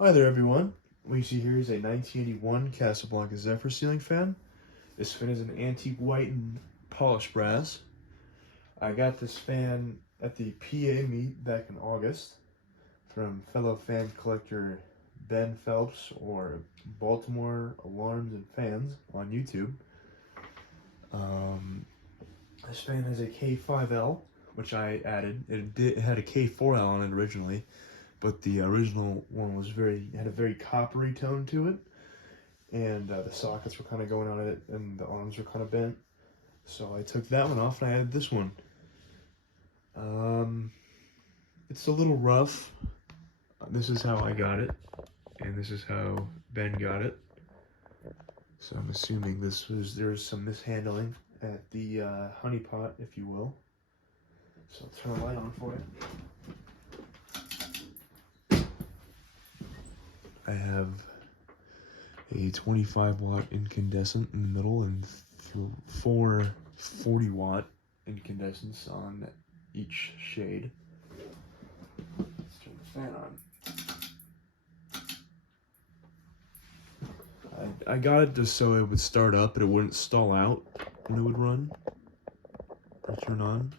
Hi there everyone. What you see here is a 1981 Casablanca Zephyr ceiling fan. This fan is an antique white and polished brass. I got this fan at the PA meet back in August from fellow fan collector Ben Phelps or Baltimore Alarms and Fans on YouTube. This fan has a K5L, which I added. It had a K4L on it originally, but the original one had a very coppery tone to it, and the sockets were kind of going on it, and the arms were kind of bent. So I took that one off and I added this one. It's a little rough. This is how I got it, and this is how Ben got it. So I'm assuming there's some mishandling at the honeypot, if you will. So I'll turn the light on for you. I have a 25-watt incandescent in the middle and four 40-watt incandescents on each shade. Let's turn the fan on. I got it just so it would start up, but it wouldn't stall out when it would run or turn on.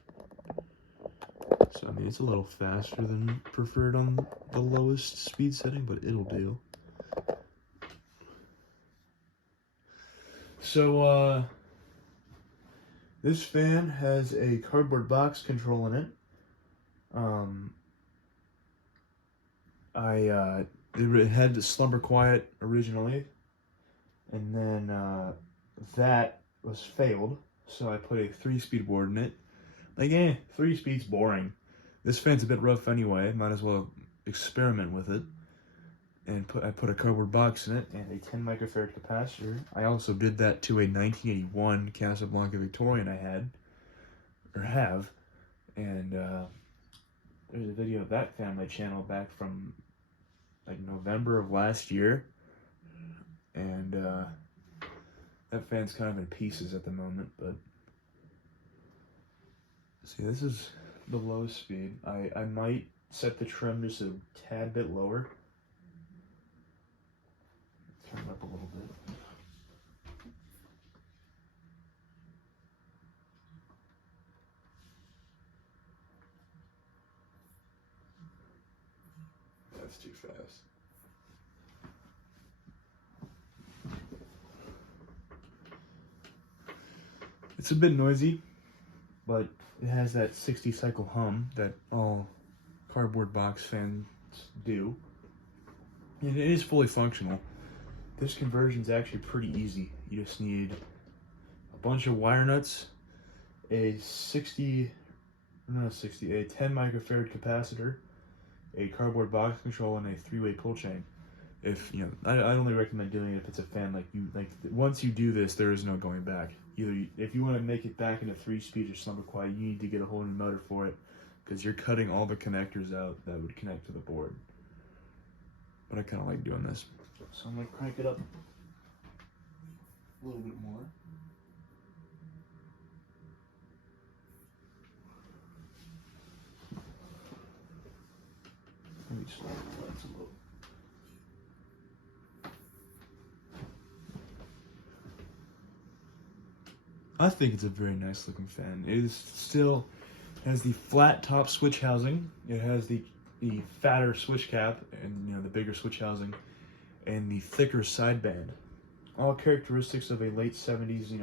So, I mean, it's a little faster than preferred on the lowest speed setting, but it'll do. So, this fan has a cardboard box control in it. It had the slumber quiet originally, and then that was failed, so I put a 3-speed board in it. Like, 3 speed's boring. This fan's a bit rough anyway, might as well experiment with it. And I put a cardboard box in it and a 10 microfarad capacitor. I also did that to a 1981 Casablanca Victorian I have. And there's a video of that fan on my channel back from like November of last year. And that fan's kind of in pieces at the moment, but see, this is the low speed. I might set the trim just a tad bit lower. Turn it up a little bit. That's too fast. It's a bit noisy, but it has that 60 cycle hum that all cardboard box fans do. And it is fully functional. This conversion is actually pretty easy. You just need a bunch of wire nuts, a 10 microfarad capacitor, a cardboard box control, and a 3-way pull chain. If you know, I only recommend doing it if it's a fan like once you do this, there is no going back. If you want to make it back into 3-speed or slumber quiet, you need to get a whole new motor for it, because you're cutting all the connectors out that would connect to the board. But I kind of like doing this, so I'm gonna crank it up a little bit more. Let me just lower the lights a little. I think it's a very nice looking fan. It still has the flat top switch housing. It has the fatter switch cap and the bigger switch housing and the thicker sideband. All characteristics of a late 70s,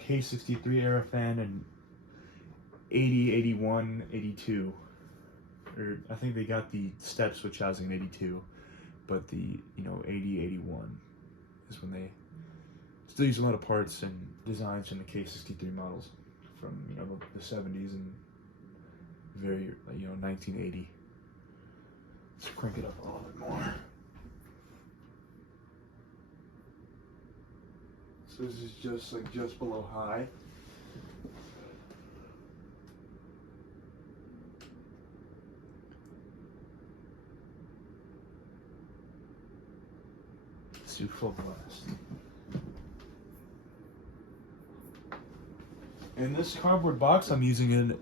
K63 era fan and 80, 81, 82. Or I think they got the step switch housing in 82, but the 80, 81 is when they still use a lot of parts and designs from the K63 models from the 70s and very 1980. Let's crank it up a little bit more. So this is just below high. Let's do full blast. And this cardboard box I'm using in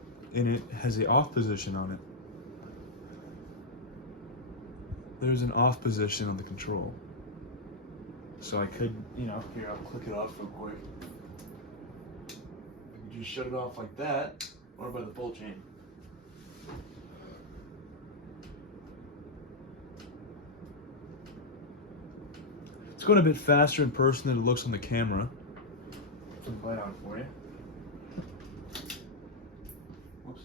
it has the off position on it. there's an off position on the control. So I could, you know, here, I'll click it off real quick. I can just shut it off like that, or by the pull chain. It's going a bit faster in person than it looks on the camera. Put the light on for you. Whoops.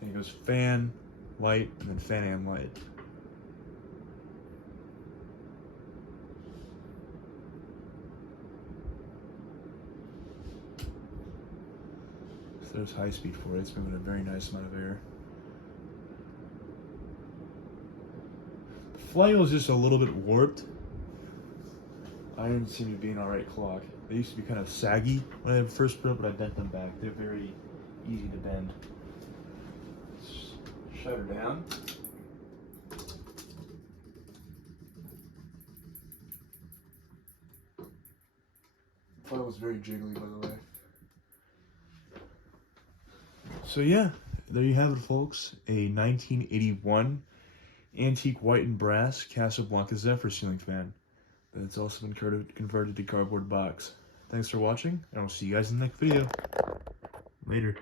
And it goes fan, light, and then fan and light. So there's high speed for it. It's moving a very nice amount of air. The flywheel is just a little bit warped. Irons seem to be an alright clock. They used to be kind of saggy when I first built, but I bent them back. They're very easy to bend. Let's shut her down. Flywheel was very jiggly, by the way. So yeah, there you have it, folks. A 1981 antique white and brass Casablanca Zephyr ceiling fan. That's also been converted to cardboard box. Thanks for watching, and I'll see you guys in the next video. Later.